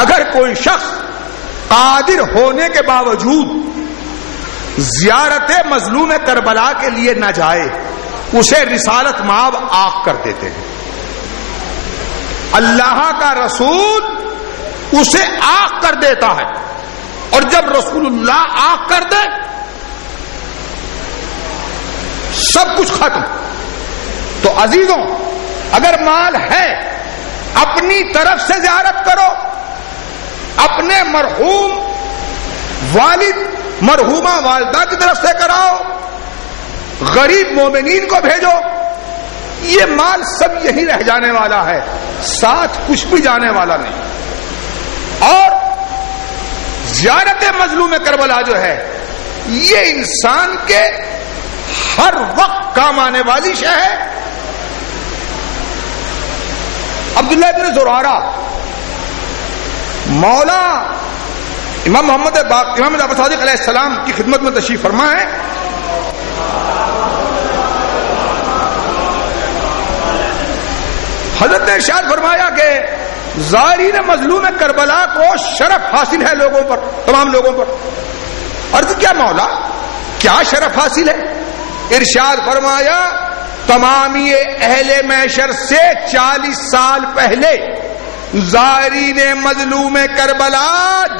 اگر کوئی شخص قادر ہونے کے باوجود زیارت مظلوم کربلا کے لیے نہ جائے اسے رسالت مآب آگ کر دیتے ہیں. اللہ کا رسول اسے آگ کر دیتا ہے اور جب رسول اللہ آگ کر دے سب کچھ ختم. تو عزیزوں، اگر مال ہے اپنی طرف سے زیارت کرو، اپنے مرحوم والد مرحومہ والدہ کی طرف سے کراؤ، غریب مومنین کو بھیجو. یہ مال سب یہی رہ جانے والا ہے، ساتھ کچھ بھی جانے والا نہیں. اور زیارت مظلوم کربلا جو ہے یہ انسان کے ہر وقت کام آنے والی شے ہے. عبداللہ بن زرارہ مولا امام محمد امام جعفر صادق علیہ السلام کی خدمت میں تشریف فرما ہے. حضرت نے ارشاد فرمایا کہ زائرین مظلوم کربلا کو شرف حاصل ہے لوگوں پر، تمام لوگوں پر. عرض کیا مولا کیا شرف حاصل ہے؟ ارشاد فرمایا تمامی اہل محشر سے 40 سال پہلے زائرین مظلوم کربلا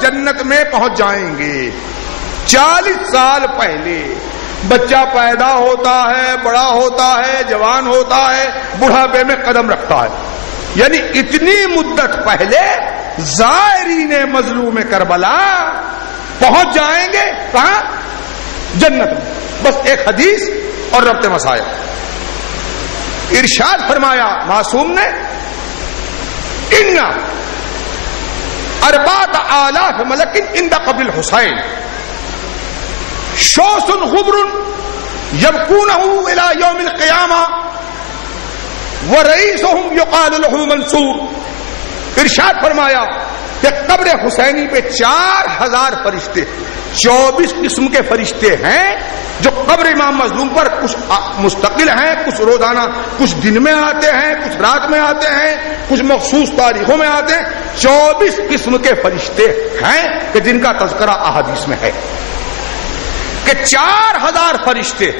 جنت میں پہنچ جائیں گے. 40 سال پہلے بچہ پیدا ہوتا ہے، بڑا ہوتا ہے، جوان ہوتا ہے، بڑھاپے میں قدم رکھتا ہے، یعنی اتنی مدت پہلے زائرین مظلوم کربلا پہنچ جائیں گے کہاں؟ جنت میں۔ بس ایک حدیث اور ربط مسائل۔ ارشاد فرمایا معصوم نے، ان 4,000 ملک عند قبر الحسین شوس غبر یبکونہ الی یوم القیامہ ورئیسہم یقال له منصور۔ ارشاد فرمایا کہ قبر حسینی پہ 4,000 فرشتے، 24 قسم کے فرشتے ہیں جو قبر امام مظلوم پر کچھ مستقل ہیں، کچھ روزانہ، کچھ دن میں آتے ہیں، کچھ رات میں آتے ہیں، کچھ مخصوص تاریخوں میں آتے ہیں۔ 24 قسم کے فرشتے ہیں کہ جن کا تذکرہ احادیث میں ہے کہ 4,000 فرشتے،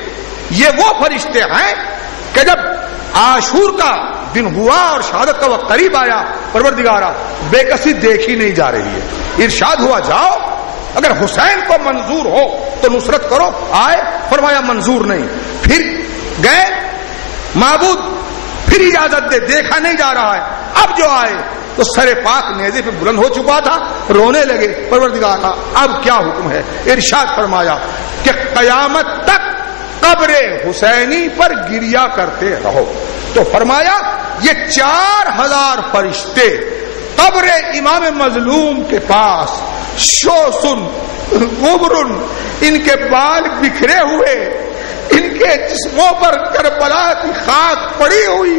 یہ وہ فرشتے ہیں کہ جب عاشور کا دن ہوا اور شہادت کا وقت قریب آیا، پروردگارا بے کسی دیکھی نہیں جا رہی ہے، ارشاد ہوا جاؤ اگر حسین کو منظور ہو تو نصرت کرو۔ آئے، فرمایا منظور نہیں۔ پھر گئے، معبود پھر اجازت دے، دیکھا نہیں جا رہا ہے۔ اب جو آئے تو سر پاک نیزے پہ بلند ہو چکا تھا، رونے لگے، پروردگارا اب کیا حکم ہے؟ ارشاد فرمایا کہ قیامت تک قبر حسینی پر گریا کرتے رہو۔ تو فرمایا یہ 4,000 فرشتے قبر امام مظلوم کے پاس شوسن غبرن، ان کے بال بکھرے ہوئے، ان کے جسموں پر کربلا کی خاک پڑی ہوئی،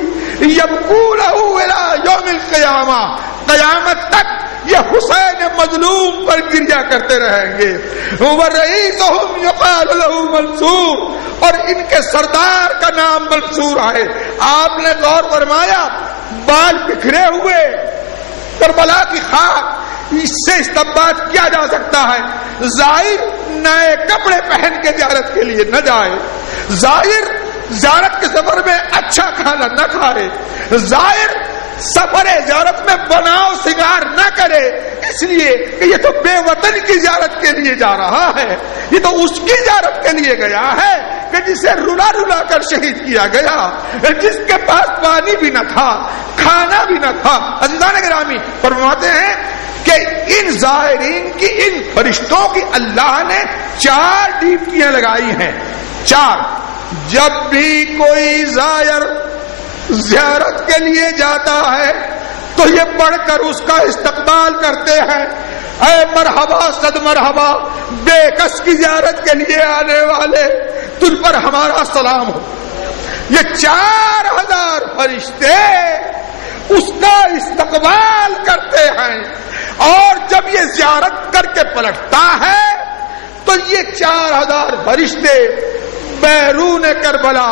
یبکونہ الی یوم القیامہ، قیامت تک یہ حسین مظلوم پر گریا کرتے رہیں گے۔ وَرَئِيسُهُمْ يُقَالُ لَهُ منصور، اور ان کے سردار کا نام منصور ہے۔ آپ نے غور فرمایا، بال بکھرے ہوئے، کربلا کی خاک، اس سے استنباط کیا جا سکتا ہے زائر نئے کپڑے پہن کے زیارت کے لیے نہ جائے، زائر زیارت کے سفر میں اچھا کھانا نہ کھائے، زائر سفر زیارت میں بناؤ سنگار نہ کرے، اس لیے کہ یہ تو بے وطن کی زیارت کے لیے جا رہا ہے، یہ تو اس کی زیارت کے لیے گیا ہے کہ جسے رلا رلا کر شہید کیا گیا، جس کے پاس پانی بھی نہ تھا، کھانا بھی نہ تھا۔ عزیزان گرامی، فرماتے ہیں کہ ان زائرین کی، ان فرشتوں کی اللہ نے 4 ڈیوٹیاں لگائی ہیں۔ 4، جب بھی کوئی زائر زیارت کے لیے جاتا ہے تو یہ پڑھ کر اس کا استقبال کرتے ہیں، اے مرحبا صد مرحبا، بے کس کی زیارت کے لیے آنے والے، تجھ پر ہمارا سلام ہو۔ یہ 4,000 فرشتے اس کا استقبال کرتے ہیں، اور جب یہ زیارت کر کے پلٹتا ہے تو یہ 4,000 فرشتے بیرون کربلا،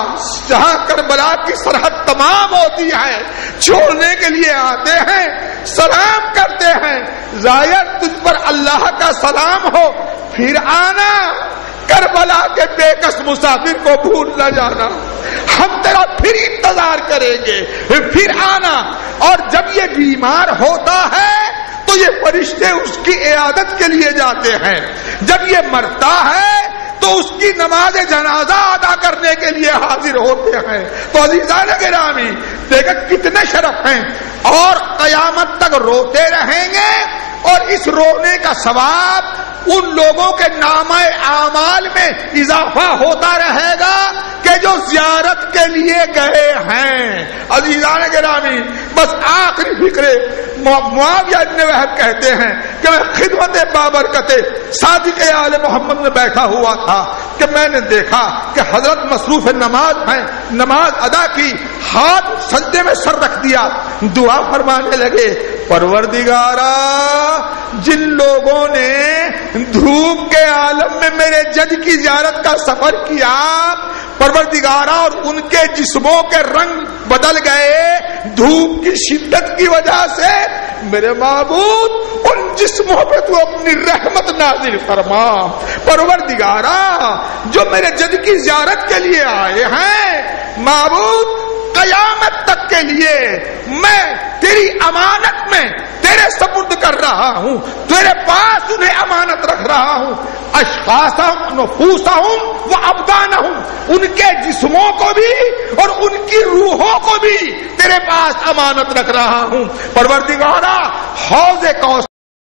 جہاں کربلا کی سرحد تمام ہوتی ہے، چھوڑنے کے لیے آتے ہیں، سلام کرتے ہیں، زائر تجھ پر اللہ کا سلام ہو، پھر آنا، کربلا کے بے کس مسافر کو بھول نہ جانا، ہم تیرا پھر انتظار کریں گے، پھر آنا۔ اور جب یہ بیمار ہوتا ہے تو یہ فرشتے اس کی عیادت کے لیے جاتے ہیں، جب یہ مرتا ہے تو اس کی نماز جنازہ ادا کرنے کے لیے حاضر ہوتے ہیں۔ تو عزیزان گرامی، دیکھیں کتنے شرف ہیں، اور قیامت تک روتے رہیں گے، اور اس رونے کا ثواب ان لوگوں کے نامہ اعمال میں اضافہ ہوتا رہے گا کہ جو زیارت کے لیے گئے ہیں۔ عزیزان گرامی، بس آخری فکرے، معاویہ ابن وہب کہتے ہیں کہ میں خدمت بابرکت صادق آل محمد میں بیٹھا ہوا تھا کہ میں نے دیکھا کہ حضرت مصروف نماز ہیں، نماز ادا کی، ہاتھ سجدے میں سر رکھ دیا، دعا فرمانے لگے، پروردگارا جن لوگوں نے دھوپ کے عالم میں میرے جج کی زیارت کا سفر کیا، پروردگارا، اور ان کے جسموں کے رنگ بدل گئے دھوپ کی شدت کی وجہ سے، میرے معبود ان جسموں پہ تو اپنی رحمت نازل فرما۔ پروردگارا جو میرے جد کی زیارت کے لیے آئے ہیں، معبود قیامت تک کے لیے میں تیری امانت میں تیرے سپرد کر رہا ہوں، تیرے پاس انہیں امانت رکھ رہا ہوں، اشخاصہم نفوسہم و ابدانہم، ان کے جسموں کو بھی اور ان کی روحوں کو بھی تیرے پاس امانت رکھ رہا ہوں۔ پروردگارا حوض کوثر